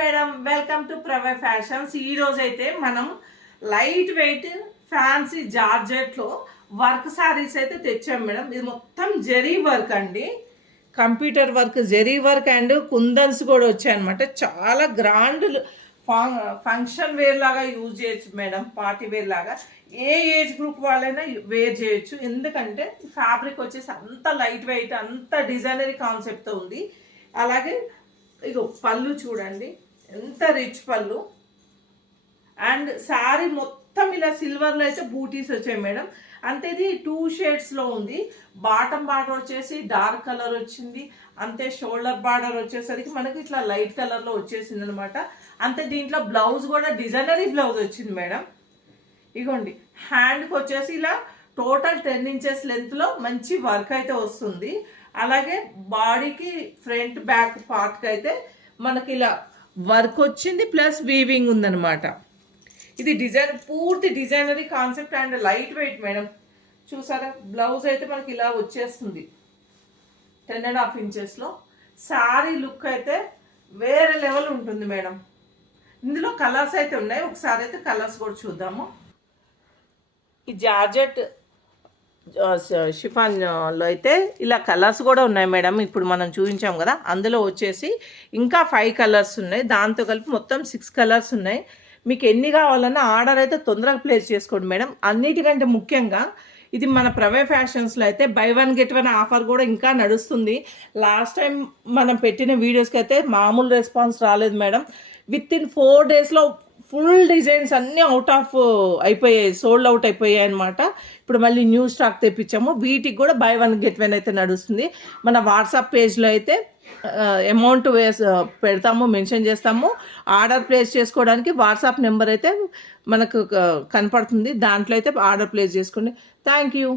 Madam, welcome to ప్రవే fashions. ఈ రోజు అయితే మనం లైట్ వెయిట్ ఫ్యాన్సీ జార్జెట్ లో వర్క్ సారీస్ అయితే తెచ్చాం మేడం. ఇది మొత్తం జరీ వర్క్ అండి, computer work, zari work and kundans కూడా వచ్చాయి అనమాట. చాలా గ్రాండ్ ఫంక్షన్ వేర్ లాగా యూజ్ చేయొచ్చు మేడం, పార్టీ వేర్ లాగా. ఏ ఏజ్ గ్రూప్ వాళ్ళైనా వేర్ చేయొచ్చు. ఎందుకంటే ఫ్యాబ్రిక్ వచ్చేసి అంత లైట్ వెయిట్, అంత డిజైనరీ కాన్సెప్ట్తో ఉంది. అలాగే ఇగో పళ్ళు చూడండి, ఎంత రిచ్ పళ్ళు. అండ్ శారీ మొత్తం ఇలా సిల్వర్లో అయితే బూటీస్ వచ్చాయి మేడం. అంతే ఇది 2 షేడ్స్లో ఉంది. బాటమ్ బార్డర్ వచ్చేసి డార్క్ కలర్ వచ్చింది. అంతే షోల్డర్ బార్డర్ వచ్చేసరికి మనకి ఇట్లా లైట్ కలర్లో వచ్చేసింది అనమాట. అంతే దీంట్లో బ్లౌజ్ కూడా డిజైనరీ బ్లౌజ్ వచ్చింది మేడం. ఇగోండి, హ్యాండ్కి వచ్చేసి ఇలా టోటల్ 10 ఇంచెస్ లెంత్లో మంచి వర్క్ అయితే వస్తుంది. అలాగే బాడీకి ఫ్రంట్ బ్యాక్ పార్ట్కి అయితే మనకి ఇలా వర్క్ వచ్చింది, ప్లస్ వీవింగ్ ఉందన్నమాట. ఇది డిజైన్ పూర్తి designery concept and light weight madam. చూసారా, బ్లౌజ్ అయితే మనకి ఇలా వచ్చేస్తుంది 10.5 ఇంచెస్లో. శారీ లుక్ అయితే వేరే లెవెల్ ఉంటుంది మేడం. ఇందులో కలర్స్ అయితే ఉన్నాయి, ఒకసారి అయితే కలర్స్ కూడా చూద్దాము. ఈ జార్జెట్ షిఫాన్లో అయితే ఇలా కలర్స్ కూడా ఉన్నాయి మేడం. ఇప్పుడు మనం చూపించాం కదా, అందులో వచ్చేసి ఇంకా 5 కలర్స్ ఉన్నాయి. దాంతో కలిపి మొత్తం 6 కలర్స్ ఉన్నాయి. మీకు ఎన్ని కావాలన్నా ఆర్డర్ అయితే తొందరగా ప్లేస్ చేసుకోండి మేడం. అన్నిటికంటే ముఖ్యంగా ఇది మన ప్రవే ఫ్యాషన్స్లో అయితే బై 1 get 1 ఆఫర్ కూడా ఇంకా నడుస్తుంది. లాస్ట్ టైం మనం పెట్టిన వీడియోస్కి అయితే మామూలు రెస్పాన్స్ రాలేదు మేడం. విత్ ఇన్ 4 daysలో ఫుల్ డిజైన్స్ అన్నీ అవుట్ ఆఫ్ అయిపోయాయి, సోల్డ్ అవుట్ అయిపోయాయి అనమాట. ఇప్పుడు మళ్ళీ న్యూ స్టాక్ తెప్పించాము. వీటికి కూడా బై 1 get 1 అయితే నడుస్తుంది. మన వాట్సాప్ పేజ్లో అయితే అమౌంట్ పెడతాము, మెన్షన్ చేస్తాము. ఆర్డర్ ప్లేస్ చేసుకోవడానికి వాట్సాప్ నెంబర్ అయితే మనకు కనపడుతుంది, దాంట్లో అయితే ఆర్డర్ ప్లేస్ చేసుకోండి. Thank you.